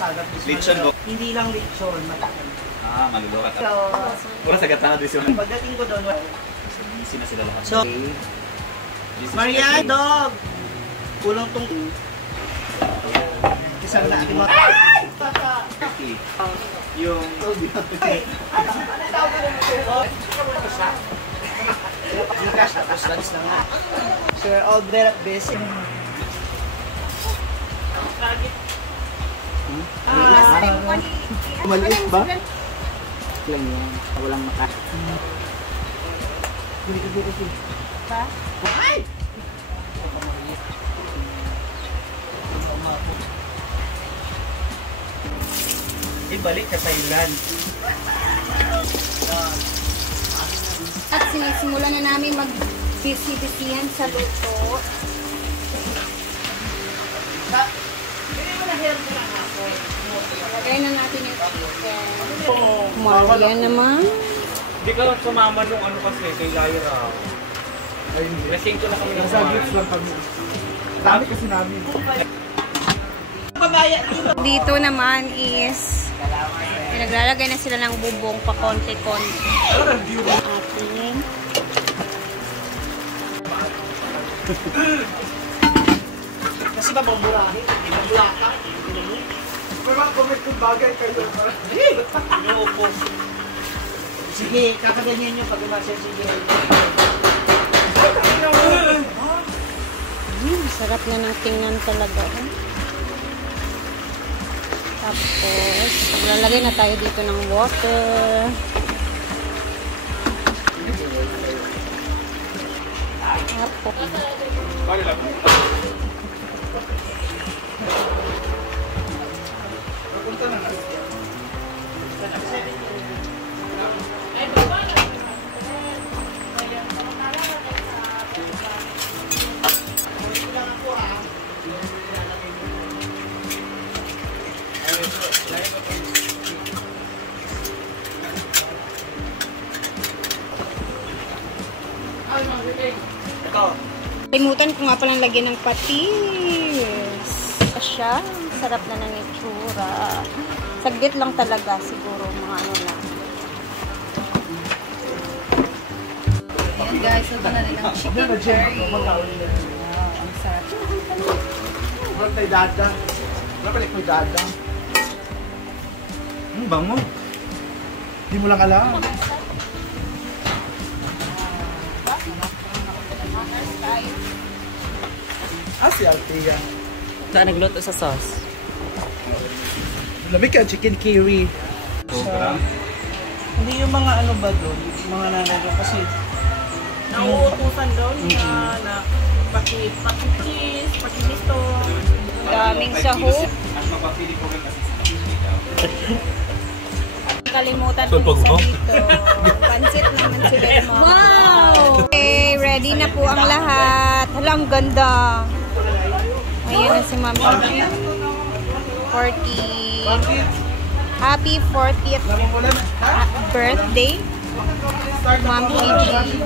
sagat. Lechon mo? Hindi lang lechon, matakan. Ah, malulo ka. Pura sagat na doon. Pagdating ko doon, busy na sila lahat. so, Marian, dog! Kulang tong... Isang na ating mga... Yung... Gcash, tapos lunch na nga. Sir Aldred at Bessie. Maliit ba? Lang yan. Walang maka. Ba? Ay! Ibalik ka Thailand. At sinisimulan na namin mag-sisibisihan sa luto. Lagay na natin yung chicken. Marian naman. Hindi ka sumama nung ano kasi kay Lyra. Lasing ko na kami ng Dami kasi namin. Dito naman is naglalagay na sila ng bubong pa konti-konti. Ating Kasi ba bamburahin? Bambulaka? May mga comment kung bagay kayo. Inuupo. Sige, kakaganyan nyo pag umasya. Sige. sarap na ng tingnan talaga. Tapos, lalagay na tayo dito ng water. Limutan ko nga palang lagyan ng patis. Siya, sarap na ng itsura. Saglit lang talaga siguro, mga ano lang. Ayan guys, ito na rin ang chicken curry. Ang sarap. Wala tayo dada. Wala pala ko dada. Bango. Hindi mo lang alam. Si Althea. Saka nagluto sa sauce. Lamig ka, chicken curry. Hindi yung mga ano ba doon, mga nanay doon kasi nauutusan doon na pati cheese, pati nito. Daming sahog. Ang mapapili ko rin kasi sa Kalimutan ko sa dito. Pansit naman sila mo. Wow! Okay, ready na po ang lahat. Halang ganda. Ayan na si Ma'am Gigi. 40. Happy 40th birthday, Ma'am Gigi.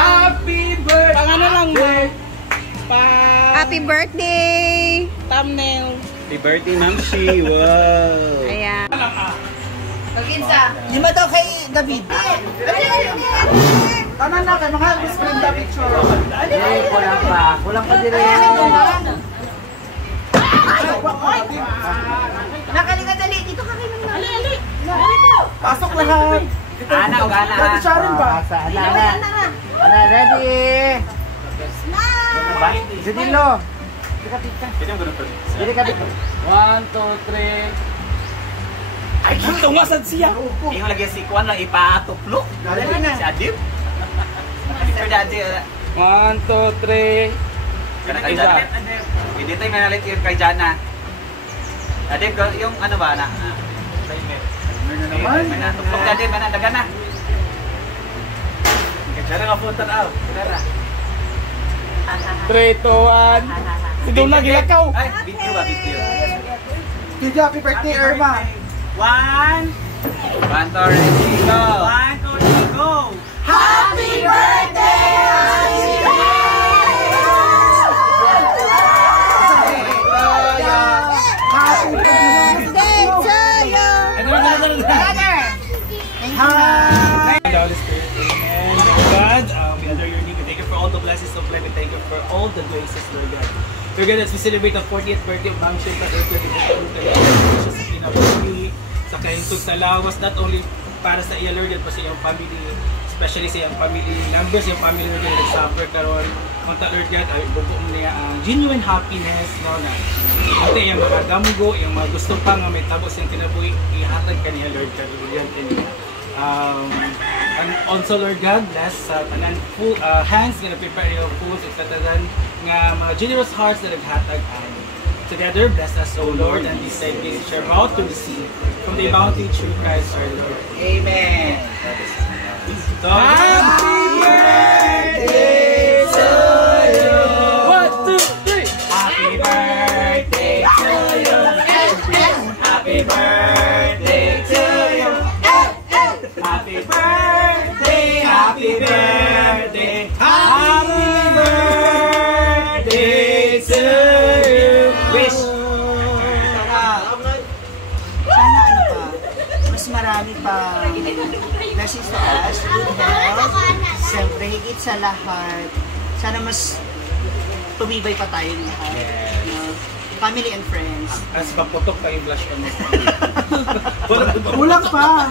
Happy birthday! Pang ano lang mo? Happy birthday! Thumbnail. Happy birthday, Ma'am Shi. Wow! Ayan. Pag-insa. Di ba daw kay David? Tanan na kayo, mga Miss Brenda picture. Kulang pa. Kulang pa din rin. Nakaliga dali. Dito ka kayo naman. Ali. Pasok lahat. Ana o gana. Ready Sharon ba? Ana, ready. Zidilo. Pwede mo ganun to? Dili ka dito. 1, 2, 3. Ay, tungasan siya. Yung lagi si Kwan lang ipatuplok. Dali na. Si Adib. Si Adib. 1, 2, 3. Kana kay Jana. Hindi tayo manalit yung kay Jana. Adib, yung ano ba na? Timer. naman. Tuplok ka Adib, dagan na. Kay Jana nga punta na. Tara. 3, 2, 1. Sigaw na, gilakaw. Ay, video ba? Video. Video, happy birthday, Irma. 1, 1, 2, 3, go! 1, 2, 3, go! Happy birthday! Happy of life, and thank you for all the graces, Lord God. Lord God, as we celebrate the 40th birthday of Ma'am Shilta, Lord God, siya sa pinapuli, sa kayong talawas, not only para sa iya, Lord God, pa sa iyong family, especially sa iyong family members, yung family Lord God, nag-suffer karon. Kung Lord God, ay bubuong niya ang genuine happiness, no, na ito yung mga gamgo, yung mga gusto pa nga may tapos yung kinabuhi, ihatag ka niya, Lord God, and also, Lord God, bless tanan hands nga prepare your foods, etc. nga mga generous hearts na naghatag and together bless us, O Lord, and this time we share about to receive from the bounty through Christ our Lord. Amen. So, happy birthday to you. 1, 2, 3. Happy birthday to you. Happy birthday to you. Happy birthday, happy birthday, happy birthday to you. Wish. Sana ano pa, mas marami pa blessings to us, good health, siyempre higit sa lahat, sana mas tumibay pa tayo lahat. No? Family and friends. As paputok pa yung blush on mo. Kulang pa!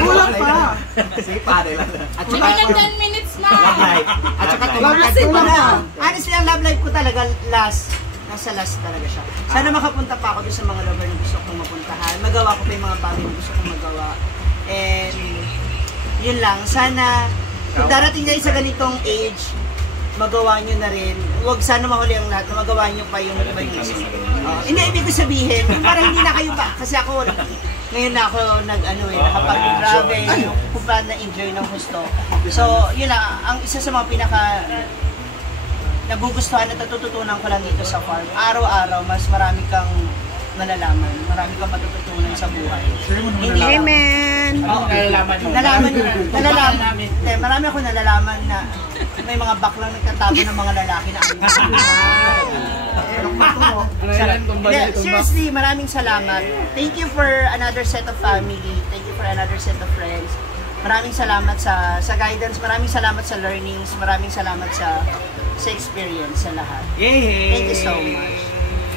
Kulang pa! Sige, pare lang. At Hindi saka, lang 10 minutes na. love life. At saka tumatag ko na. Honestly, ang love life ko talaga nasa last talaga siya. Sana makapunta pa ako doon sa mga lugar na gusto kong mapuntahan. Magawa ko pa yung mga bagay na gusto kong magawa. And yun lang, sana kung darating kayo sa ganitong age, magawa nyo na rin. Huwag sana mahuli ang lahat na magawa nyo pa yung iba yung gusto. Hindi, ibig ko sabihin, para hindi na kayo ba, kasi ako, ngayon na ako nakapag-travel, kung paano na-enjoy ng gusto. So, yun lang, ang isa sa mga pinaka nagugustuhan at natututunan ko lang dito sa farm. Araw-araw, mas marami kang nalalaman, marami kang matututunan sa buhay. Amen. Nalalaman. Marami ako nalalaman na may mga baklang nagtatago ng mga lalaki na seriously, maraming salamat. Thank you for another set of family. Thank you for another set of friends. Maraming salamat sa guidance. Maraming salamat sa learnings. Maraming salamat sa experience sa lahat. Yay! Thank you so much.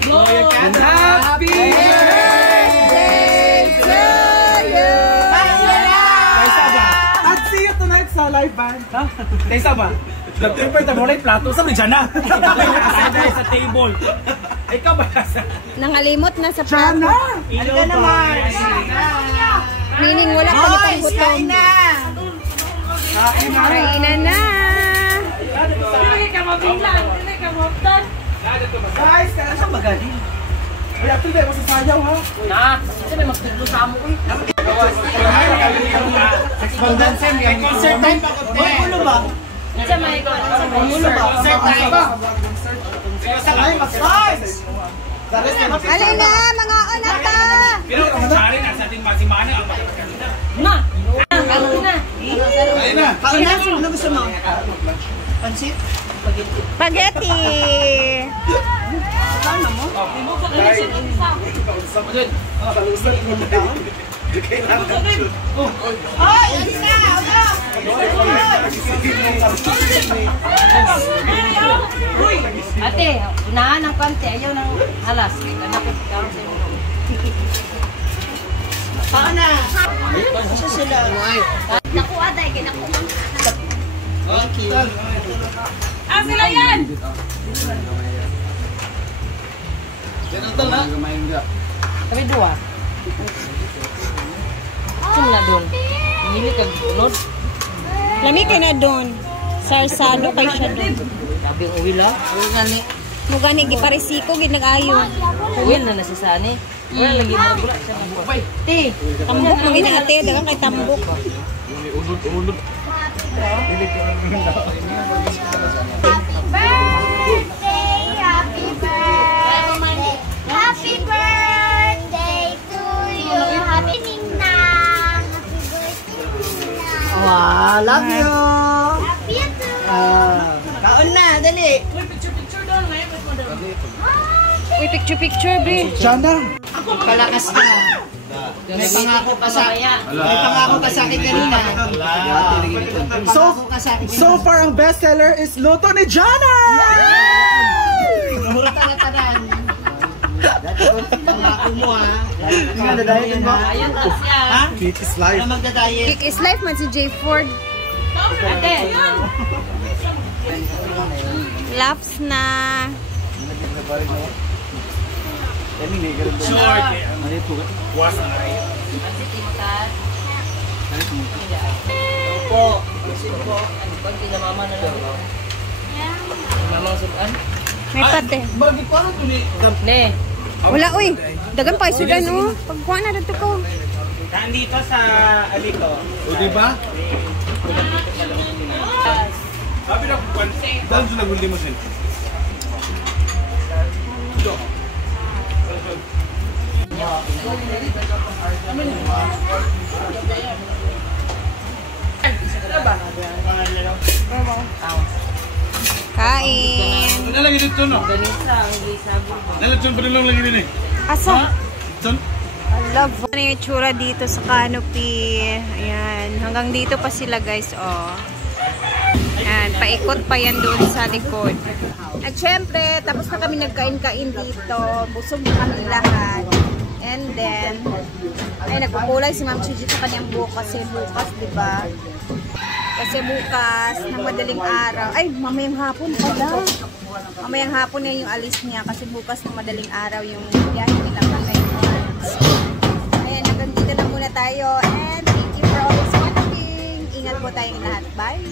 Happy birthday to you! At see you tonight sa live band. Ha? Taysa ba? Nag-prepare tayo ulit plato. Sabi dyan na. Nakasada sa table. Ikaw ba kasi? Nangalimot na sa plato. Halika naman. Meaning wala pa nitong Boys, gutom. kain na. Kainan na. Guys, Saan magaling? may apil ba? Masasayaw ha? May concert time pa ko. Ulo ba? Ulo ba? Guys! Alin na, mga anak ka. Pero kung sari na sa ating masimana ang makakaganda. Kain na. Ano gusto mo? Pansit? Spaghetti? Spaghetti. Paano mo? Ay! Ano na? Ate, unahan ng konti. Ayaw ng halas. Nakit ka sa inyo. Paano na? Isa sila. Naku, ate. Kinakuha. Thank you. Ah, sila yan! Kami dua. Saan na doon? Hindi ka gunod. Lami ka na doon. Sarsado kay siya doon. Sabi ang uwi lang. Uwi nga ni. Mugani giparisiko ginag-ayon. Uwi na nasasani. Wala lagi mo gula sa mga. Ti. Tambok mo ginate, dagang kay tambok. Happy birthday to you. Happy Ninang. Happy birthday Ninang. Wow, love you. Happy you too. Kaon na, dali. Uy, picture, be. Diyan na. Palakas na. May pangako ka sa akin kanina. So far, ang bestseller is Luto ni Jana! Mura talataran. Pangako mo ha. Tingnan na dahil mo. Ayan na siya. Ha? Cake is life. Ano magda-diet? Kick is life man si J. Ford. Ate. Laughs na. Short. Was na rin. Opo. Pag dinamama na lang. Mama sudan. May pate. Bakit parang ito ni... Ne. Wala, uy. Dagan pa, sudan, oh. Pagkuha na dito ko. Nandito sa Alito. O diba? Sabi na kung dahil sa nagundi mo siya. Kain. Ano lagi dito no? Ganisa ang gisabi ko. Nalagsan pa rin lang lagi din eh. Asa? Son? I love. Ano yung itsura dito sa canopy. Ayan. Hanggang dito pa sila, guys, oh. Ayan. Paikot pa yan doon sa likod. At syempre, tapos na kami nagkain-kain dito. Busog na kami lahat. And then, ay, nagkukulay si Ma'am Chiji sa kanyang buhok kasi bukas, di ba? Kasi bukas, ng madaling araw. Ay, mamayang hapon pala. Mamayang hapon na yung alis niya kasi bukas ng madaling araw yung biyahe nilang Pangayons. Ayan, hanggang dito na muna tayo. And thank you for always watching. Ingat po tayong lahat. Bye!